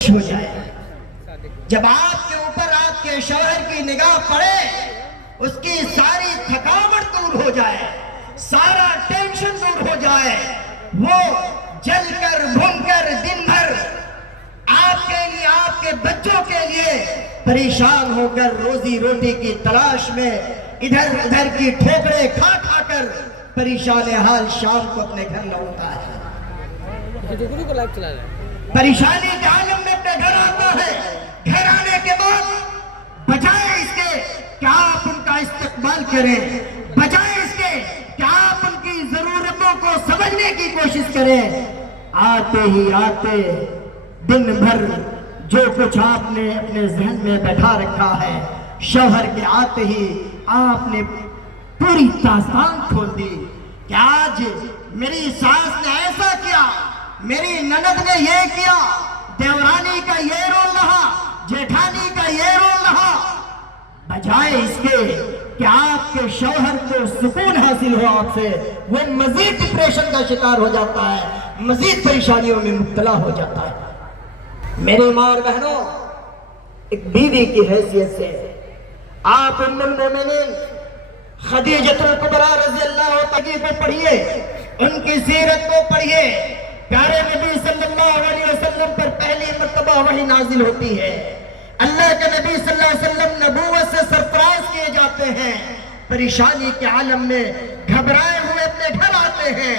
ہو جائے۔ جب آپ کے اوپر آپ کے شوہر کی نگاہ پڑے، اس کی ساری تھکاوٹ دور ہو جائے، سارا ٹینشن دور ہو جائے، وہ جل کر بھن کر دن بھر آپ کے لیے، آپ کے بچوں کے لیے پریشان ہو کر روزی روٹی کی تلاش میں ادھر ادھر کی ٹھوکریں کھا کھا کر پریشان حال شام کو اپنے گھر لوٹتا ہے، پریشانی کے عالم میں اپنے گھر آتا ہے۔ گھر آنے کے بعد بجائے اس کے کہ آپ ان کا استقبال کریں، بجائے اس کے کہ آپ ان کی ضرورتوں کو سمجھنے کی کوشش کریں، آتے ہی آتے دن بھر جو کچھ آپ نے اپنے ذہن میں بیٹھا رکھا ہے، شوہر کے آتے ہی آپ نے پوری داستان کھول دی کہ آج میری ساس نے ایسا کیا، میری نند نے یہ کیا، دیورانی کا یہ رول رہا، جیٹھانی کا یہ رول رہا۔ بجائے اس کے کہ آپ کے شوہر کو سکون حاصل ہو آپ سے، وہ مزید ڈپریشن کا شکار ہو جاتا ہے، مزید پریشانیوں میں مبتلا ہو جاتا ہے۔ میرے ماں اور بہنوں، ایک بیوی کی حیثیت سے آپ ام المومنین خدیجۃ الکبریٰ رضی اللہ عنہا کو پڑھیے، ان کی سیرت کو پڑھیے۔ پیارے نبی صلی اللہ علیہ وسلم پر پہلی مرتبہ وحی نازل ہوتی ہے، اللہ کے نبی صلی اللہ علیہ وسلم نبوت سے سرفراز کیے جاتے ہیں، پریشانی کے عالم میں گھبرائے ہوئے اپنے گھر آتے ہیں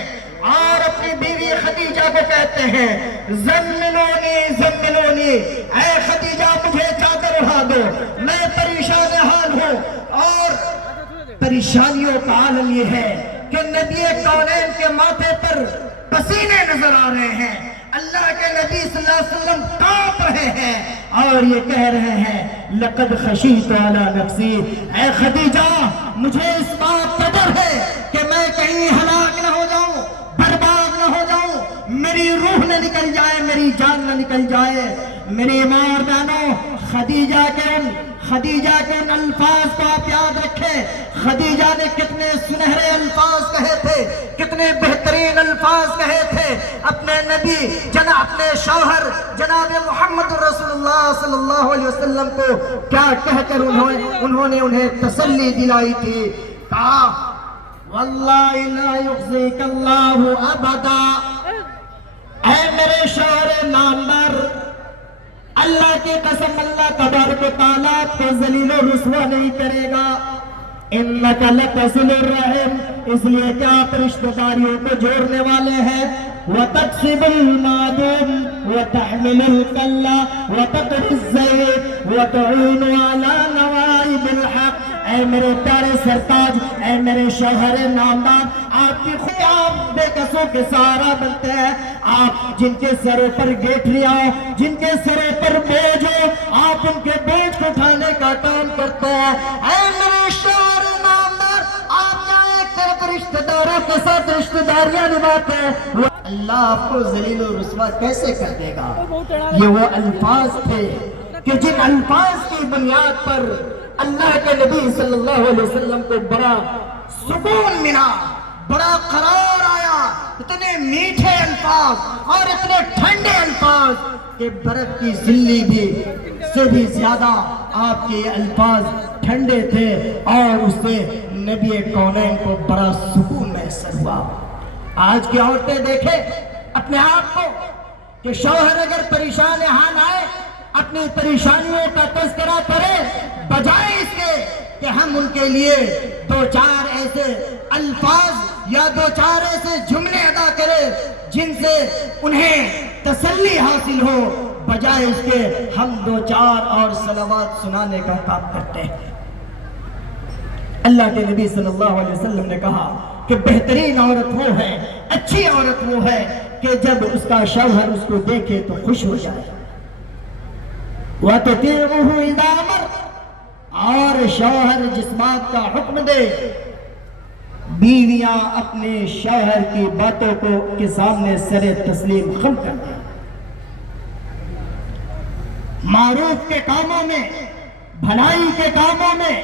اور اپنی بیوی خدیجہ کو کہتے ہیں زملونی زملونی، اے خدیجہ مجھے چادر اڑا دو، میں پریشان حال ہوں۔ اور پریشانیوں کا عالم یہ ہے کہ نبی کونین کے ماتھے پر پسینے نظر آ رہے ہیں، اللہ کے نبی صلی اللہ علیہ وسلم کانپ رہے ہیں اور یہ کہہ رہے ہیں لقد خشیت علی نفسی، اے خدیجہ مجھے اس بات کا ڈر ہے کہ میں کہیں ہلاک نہ ہو جاؤں، برباد نہ ہو جاؤں، میری روح نہ نکل جائے، میری جان نہ نکل جائے۔ میری ماں اور بہنوں، خدیجہ کے ان الفاظ کو آپ یاد رکھیں، خدیجہ نے کتنے سنہرے الفاظ کہے تھے، کتنے بہترین الفاظ کہے تھے اپنے نبی اپنے شوہر جناب محمد رسول اللہ صلی اللہ علیہ وسلم کو کیا کہہ کر انہوں نے انہیں تسلی دلائی تھی، کہا واللہ لا یخزیک اللہ ابدا، اے میرے شوہر نامور، اللہ کی قسم اللہ تبارک و تعالیٰ آپ کو ذلیل و رسوا نہیں کرے گا۔ انک لتصل الرحم، اس لیے کہ آپ رشتہ داریوں کو جوڑنے والے ہیں، وتکسب المعدوم وتحمل الکلہ وتقری الضیف وتعین علی نوائب الحق۔ اے میرے پیارے سرتاج، اے میرے شوہر نامدار، آپ کی خود آپ بے کسوں کے سہارا بنتے ہیں، آپ جن کے سروں پر گیٹھریاں ہو، جن کے سروں پر بوجھ ہو، آپ ان کے بوجھ کو اٹھانے کا کام کرتے ہیں۔ اے میرے شوہر نامدار، آپ کیا ایک طرف رشتہ داروں کے ساتھ رشتہ داریاں نبھاتے ہیں، اللہ آپ کو ذلیل و رسوا کیسے کر دے گا؟ یہ وہ الفاظ تھے کہ جن الفاظ کی بنیاد پر اللہ کے نبی صلی اللہ علیہ وسلم کو بڑا سکون ملا، بڑا قرار آیا، اتنے میٹھے الفاظ اور اتنے ٹھنڈے الفاظ کہ برف کی ذلی بھی سے بھی زیادہ آپ کے الفاظ ٹھنڈے تھے اور اس سے نبی کونین کو بڑا سکون محسوس ہوا۔ آج کی عورتیں دیکھیں اپنے آپ کو کہ شوہر اگر پریشان حال آئے اپنی پریشانیوں کا تذکرہ کرے، بجائے اس کے کہ ہم ان کے لیے دو چار ایسے الفاظ یا دو چار ایسے جملے ادا کریں جن سے انہیں تسلی حاصل ہو، بجائے اس کے ہم دو چار اور صلوات سنانے کا کام کرتے ہیں۔ اللہ کے نبی صلی اللہ علیہ وسلم نے کہا کہ بہترین عورت وہ ہے، اچھی عورت وہ ہے کہ جب اس کا شوہر اس کو دیکھے تو خوش ہو جائے، وَتُطِيعُهُ إِذَا أَمَرَ، اور شوہر جس بات کا حکم دے بیویاں اپنے شوہر کی باتوں کو کے سامنے سر تسلیم خم کر دیں۔ معروف کے کاموں میں، بھلائی کے کاموں میں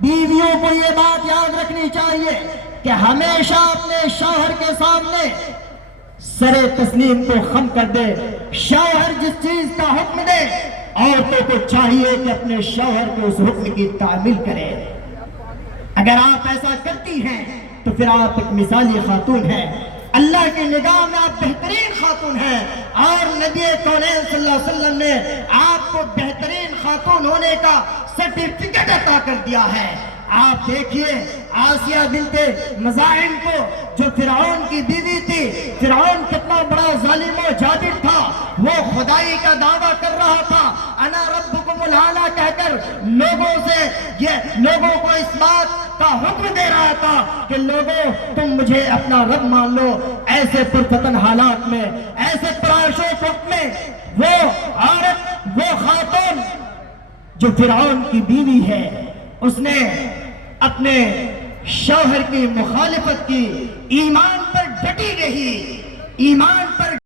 بیویوں کو یہ بات یاد رکھنی چاہیے کہ ہمیشہ اپنے شوہر کے سامنے سر تسلیم کو خم کر دے۔ شوہر جس چیز کا حکم دے عورتوں کو چاہیے کہ اپنے شوہر کو اس حکم کی تعمیل کرے. اگر آپ ایسا کرتی ہیں تو پھر آپ ایک مثالی خاتون ہیں. اللہ کی نگاہ میں آپ بہترین خاتون ہیں اور نبی کونین صلی اللہ علیہ وسلم نے آپ کو بہترین خاتون ہونے کا سرٹیفکیٹ عطا کر دیا ہے. آپ دیکھیے آسیہ بنت مزاحم کو جو فرعون کی بیوی تھی، فرعون کتنا بڑا ظالم و جابر تھا، وہ خدائی کا دعویٰ کر رہا تھا انا ربکم الاعلی کہہ کر لوگوں کو اس بات کا حکم دے رہا تھا کہ لوگوں تم مجھے اپنا رب مان لو. ایسے پرفتن حالات میں، ایسے پرآشوب وقت میں وہ عورت، وہ خاتون جو فرعون کی بیوی ہے، اس نے اپنے شوہر کی مخالفت کی، ایمان پر ڈٹی رہی، ایمان پر